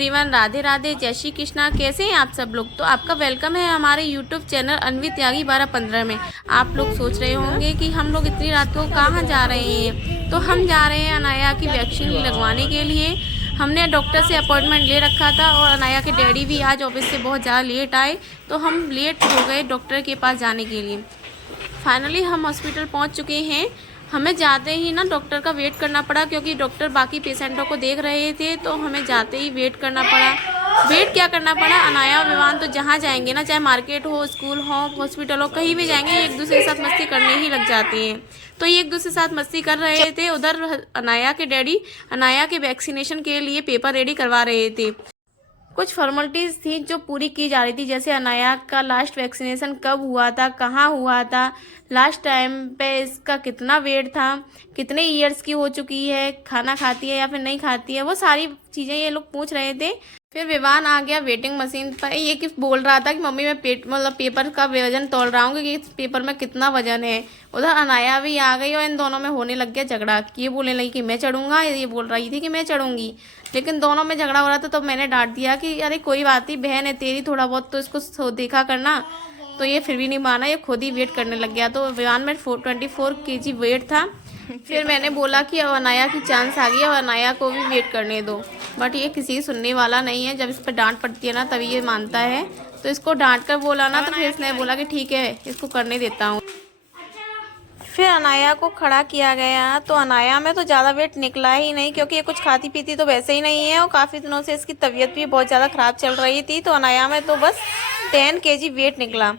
Everyone, Radhe Radhe, जय श्री कृष्णा। कैसे हैं आप सब लोग? तो आपका वेलकम है हमारे यूट्यूब चैनल अनवी त्यागी 1215 में। आप लोग सोच रहे होंगे कि हम लोग इतनी रात को कहाँ जा रहे हैं। तो हम जा रहे हैं अनाया की वैक्सीन लगवाने के लिए। हमने डॉक्टर से अपॉइंटमेंट ले रखा था और अनाया के डैडी भी आज ऑफिस से बहुत ज़्यादा लेट आए, तो हम लेट हो गए डॉक्टर के पास जाने के लिए। फाइनली हम हॉस्पिटल पहुंच चुके हैं। हमें जाते ही ना डॉक्टर का वेट करना पड़ा, क्योंकि डॉक्टर बाकी पेशेंटों को देख रहे थे, तो हमें जाते ही वेट करना पड़ा। वेट क्या करना पड़ा, अनाया और विवान तो जहाँ जाएंगे ना, चाहे मार्केट हो, स्कूल हो, हॉस्पिटल हो, कहीं भी जाएंगे एक दूसरे के साथ मस्ती करने ही लग जाती हैं। तो ये एक दूसरे के साथ मस्ती कर रहे थे। उधर अनाया के डैडी अनाया के वैक्सीनेशन के लिए पेपर रेडी करवा रहे थे। कुछ फॉर्मेलिटीज़ थी जो पूरी की जा रही थी, जैसे अनाया का लास्ट वैक्सीनेशन कब हुआ था, कहाँ हुआ था, लास्ट टाइम पे इसका कितना वेट था, कितने ईयर्स की हो चुकी है, खाना खाती है या फिर नहीं खाती है, वो सारी चीज़ें ये लोग पूछ रहे थे। फिर विवान आ गया वेटिंग मशीन पर। ये कि बोल रहा था कि मम्मी मैं पेपर का वजन तोल रहा हूँ कि इस पेपर में कितना वजन है। उधर अनाया भी आ गई और इन दोनों में होने लग गया झगड़ा। ये बोलने लगी कि मैं चढ़ूंगा, ये बोल रही थी कि मैं चढ़ूंगी। लेकिन दोनों में झगड़ा हो रहा था, तो मैंने डांट दिया कि अरे कोई बात नहीं, बहन है तेरी, थोड़ा बहुत तो इसको देखा करना। तो ये फिर भी नहीं माना, ये खुद ही वेट करने लग गया। तो विवान में 24 kg वेट था। फिर मैंने बोला कि अब अनाया की चांस आ गई, अब अनाया को भी वेट करने दो। बट ये किसी सुनने वाला नहीं है। जब इस पर डांट पड़ती है ना, तभी ये मानता है। तो इसको डांट कर बोला ना, तो फिर इसने बोला कि ठीक है, इसको करने देता हूँ। फिर अनाया को खड़ा किया गया, तो अनाया में तो ज़्यादा वेट निकला ही नहीं, क्योंकि ये कुछ खाती पीती तो वैसे ही नहीं है और काफ़ी दिनों से इसकी तबीयत भी बहुत ज़्यादा ख़राब चल रही थी। तो अनाया में तो बस 10 kg वेट निकला।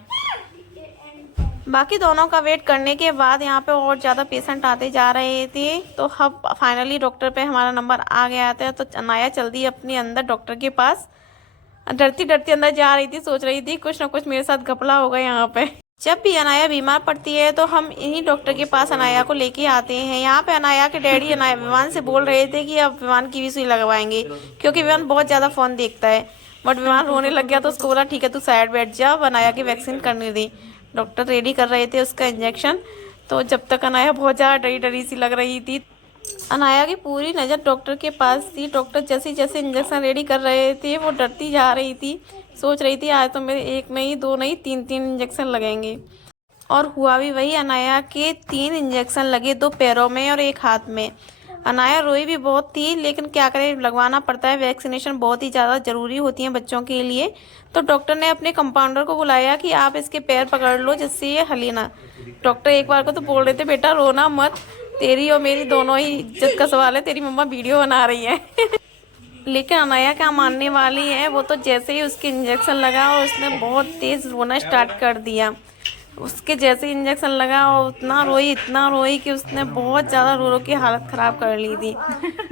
बाकी दोनों का वेट करने के बाद यहाँ पे और ज़्यादा पेशेंट आते जा रहे थे। तो अब फाइनली डॉक्टर पे हमारा नंबर आ गया था। तो अनाया चल दी अपने अंदर डॉक्टर के पास। डरती डरती अंदर जा रही थी, सोच रही थी कुछ ना कुछ मेरे साथ घपला होगा यहाँ पे। जब भी अनाया बीमार पड़ती है तो हम इन्हीं डॉक्टर के पास अनाया को लेके आते हैं। यहाँ पे अनाया के डैडी अनाया विवान से बोल रहे थे कि अब विवान की भी सुई लगवाएंगे, क्योंकि विवान बहुत ज़्यादा फ़ोन देखता है। बट विवान रोने लग गया, तो उसको बोला ठीक है तू साइड बैठ जा, अब अनाया की वैक्सीन करने दी। डॉक्टर रेडी कर रहे थे उसका इंजेक्शन। तो जब तक अनाया बहुत ज़्यादा डरी डरी सी लग रही थी, अनाया की पूरी नज़र डॉक्टर के पास थी। डॉक्टर जैसे जैसे इंजेक्शन रेडी कर रहे थे, वो डरती जा रही थी। सोच रही थी आज तो मेरे एक नहीं, दो नहीं, तीन तीन इंजेक्शन लगेंगे। और हुआ भी वही। अनाया के 3 इंजेक्शन लगे, 2 पैरों में और 1 हाथ में। अनाया रोई भी बहुत थी, लेकिन क्या करें, लगवाना पड़ता है। वैक्सीनेशन बहुत ही ज़्यादा ज़रूरी होती है बच्चों के लिए। तो डॉक्टर ने अपने कंपाउंडर को बुलाया कि आप इसके पैर पकड़ लो जिससे ये हले ना। डॉक्टर एक बार को तो बोल रहे थे बेटा रोना मत, तेरी और मेरी दोनों ही इज्जत का सवाल है, तेरी मम्मा वीडियो बना रही है। लेकिन अनाया क्या मानने वाली है, वो तो जैसे ही उसके इंजेक्शन लगा और उसने बहुत तेज़ रोना स्टार्ट कर दिया। उसके जैसे इंजेक्शन लगा और इतना रोई कि उसने बहुत ज़्यादा रो रो के हालत ख़राब कर ली थी।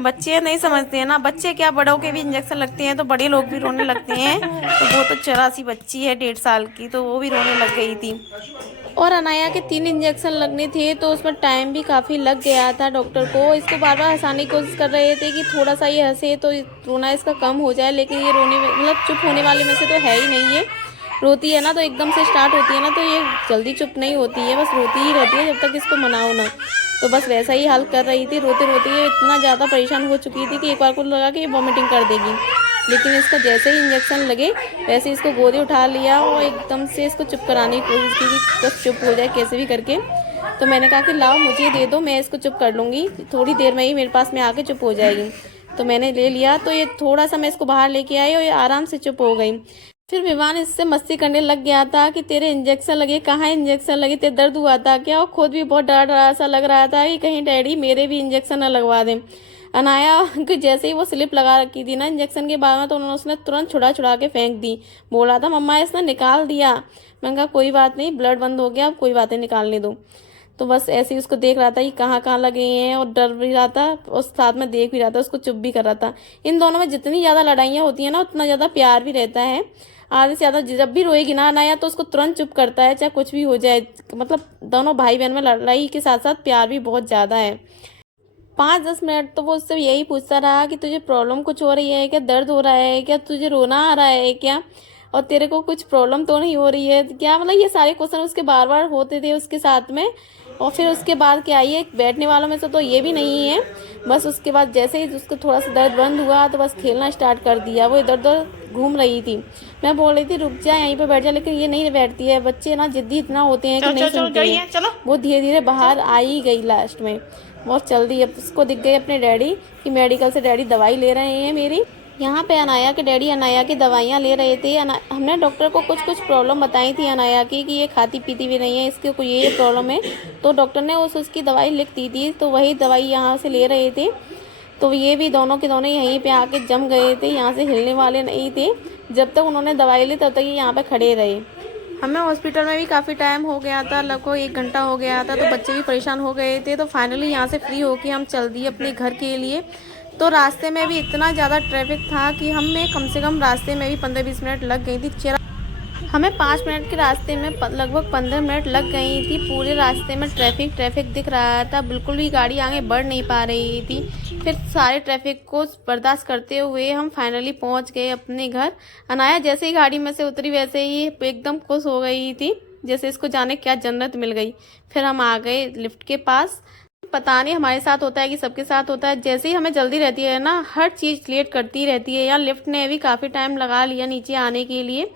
बच्चे नहीं समझते हैं ना, बच्चे क्या, बड़ों के भी इंजेक्शन लगते हैं तो बड़े लोग भी रोने लगते हैं। तो वो तो 84 बच्ची है 1.5 साल की, तो वो भी रोने लग गई थी। और अनाया के 3 इंजेक्शन लगने थे, तो उसमें टाइम भी काफ़ी लग गया था। डॉक्टर को इसको बार बार हंसाने की कोशिश कर रहे थे कि थोड़ा सा ये हंसे तो रोना इसका कम हो जाए, लेकिन ये रोने में मतलब चुप होने वाले में से तो है ही नहीं है। रोती है ना तो एकदम से स्टार्ट होती है ना, तो ये जल्दी चुप नहीं होती है, बस रोती ही रहती है जब तक इसको मनाओ ना। तो बस वैसा ही हाल कर रही थी, रोते रोते ये इतना ज़्यादा परेशान हो चुकी थी कि एक बार को लगा कि ये वॉमिटिंग कर देगी। लेकिन इसका जैसे ही इंजेक्शन लगे, वैसे इसको गोदी उठा लिया और एकदम से इसको चुप कराने की कोशिश की कि बस चुप हो जाए कैसे भी करके। तो मैंने कहा कि लाओ मुझे दे दो, मैं इसको चुप कर लूँगी, थोड़ी देर में ही मेरे पास में आके चुप हो जाएगी। तो मैंने ले लिया, तो ये थोड़ा सा मैं इसको बाहर लेके आई और ये आराम से चुप हो गई। फिर विवान इससे मस्ती करने लग गया था कि तेरे इंजेक्शन लगे, कहाँ इंजेक्शन लगे, तेरे दर्द हुआ था क्या? और खुद भी बहुत डरा डरा सा लग रहा था कि कहीं डैडी मेरे भी इंजेक्शन न लगवा दें। अनाया कि जैसे ही वो स्लिप लगा रखी थी ना इंजेक्शन के बाद में, तो उसने तुरंत छुड़ा छुड़ा के फेंक दी। बोला था मम्मा इसने निकाल दिया। मैंने कहा कोई बात नहीं, ब्लड बंद हो गया, अब कोई बात नहीं, निकालने दो। तो बस ऐसे ही उसको देख रहा था कि कहाँ कहाँ लगे हैं, और डर भी रहा था और साथ में देख भी रहा था, उसको चुप भी कर रहा था। इन दोनों में जितनी ज़्यादा लड़ाइयाँ होती हैं ना, उतना ज़्यादा प्यार भी रहता है। आधे से ज़्यादा जब भी रोएगी ना अनाया, तो उसको तुरंत चुप करता है, चाहे कुछ भी हो जाए। मतलब दोनों भाई बहन में लड़ाई के साथ साथ प्यार भी बहुत ज़्यादा है। 5-10 मिनट तो वो उससे यही पूछता रहा कि तुझे प्रॉब्लम कुछ हो रही है क्या, दर्द हो रहा है क्या, तुझे रोना आ रहा है क्या। और तेरे को कुछ प्रॉब्लम तो नहीं हो रही है क्या? मतलब ये सारे क्वेश्चन उसके बार बार होते थे उसके साथ में। और फिर उसके बाद क्या, ये बैठने वालों में से तो ये भी नहीं है। बस उसके बाद जैसे ही उसको थोड़ा सा दर्द बंद हुआ तो बस खेलना स्टार्ट कर दिया। वो इधर उधर घूम रही थी। मैं बोल रही थी रुक जा यहीं पे बैठ जा, लेकिन ये नहीं बैठती है। बच्चे ना जिद्दी इतना होते हैं कि नहीं सुनते हैं। वो धीरे धीरे बाहर आ ही गई लास्ट में, बहुत जल्दी। अब उसको दिख गए अपने डैडी कि मेडिकल से डैडी दवाई ले रहे हैं मेरी। यहाँ पे अनाया के डैडी अनाया की दवाइयाँ ले रहे थे। हमने डॉक्टर को कुछ कुछ प्रॉब्लम बताई थी अनाया की कि ये खाती पीती भी नहीं है, इसके कोई ये प्रॉब्लम है। तो डॉक्टर ने उसकी दवाई लिख दी थी, तो वही दवाई यहाँ से ले रहे थे। तो ये भी दोनों के दोनों यहीं पे आके जम गए थे, यहाँ से हिलने वाले नहीं थे। जब तक उन्होंने दवाई ली तब तक ये यहाँ पे खड़े रहे। हमें हॉस्पिटल में भी काफ़ी टाइम हो गया था, लगभग 1 घंटा हो गया था। तो बच्चे भी परेशान हो गए थे। तो फाइनली यहाँ से फ्री होके हम चल दिए अपने घर के लिए। तो रास्ते में भी इतना ज़्यादा ट्रैफिक था कि हमें कम से कम रास्ते में भी 15-20 मिनट लग गई थी। हमें 5 मिनट के रास्ते में लगभग 15 मिनट लग गई थी। पूरे रास्ते में ट्रैफिक दिख रहा था, बिल्कुल भी गाड़ी आगे बढ़ नहीं पा रही थी। फिर सारे ट्रैफिक को बर्दाश्त करते हुए हम फाइनली पहुंच गए अपने घर। अनाया जैसे ही गाड़ी में से उतरी वैसे ही एकदम खुश हो गई थी, जैसे इसको जाने क्या जन्नत मिल गई। फिर हम आ गए लिफ्ट के पास। पता नहीं हमारे साथ होता है कि सबके साथ होता है, जैसे ही हमें जल्दी रहती है ना, हर चीज़ लेट करती रहती है। यार लिफ्ट ने भी काफ़ी टाइम लगा लिया नीचे आने के लिए।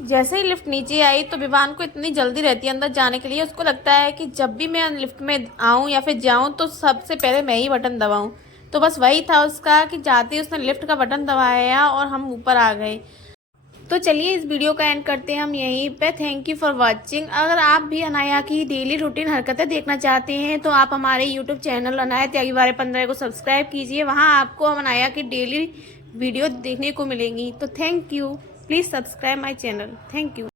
जैसे ही लिफ्ट नीचे आई तो विवान को इतनी जल्दी रहती है अंदर जाने के लिए, उसको लगता है कि जब भी मैं लिफ्ट में आऊँ या फिर जाऊँ तो सबसे पहले मैं ही बटन दबाऊँ। तो बस वही था उसका कि जाते ही उसने लिफ्ट का बटन दबाया और हम ऊपर आ गए। तो चलिए इस वीडियो का एंड करते हैं हम यहीं पे। Thank you for watching. अगर आप भी अनाया की डेली रूटीन हरकतें देखना चाहते हैं तो आप हमारे यूट्यूब चैनल अनाया त्यागी बारह 15 को सब्सक्राइब कीजिए। वहाँ आपको अनाया की डेली वीडियो देखने को मिलेंगी। तो thank you, please subscribe my channel. Thank you.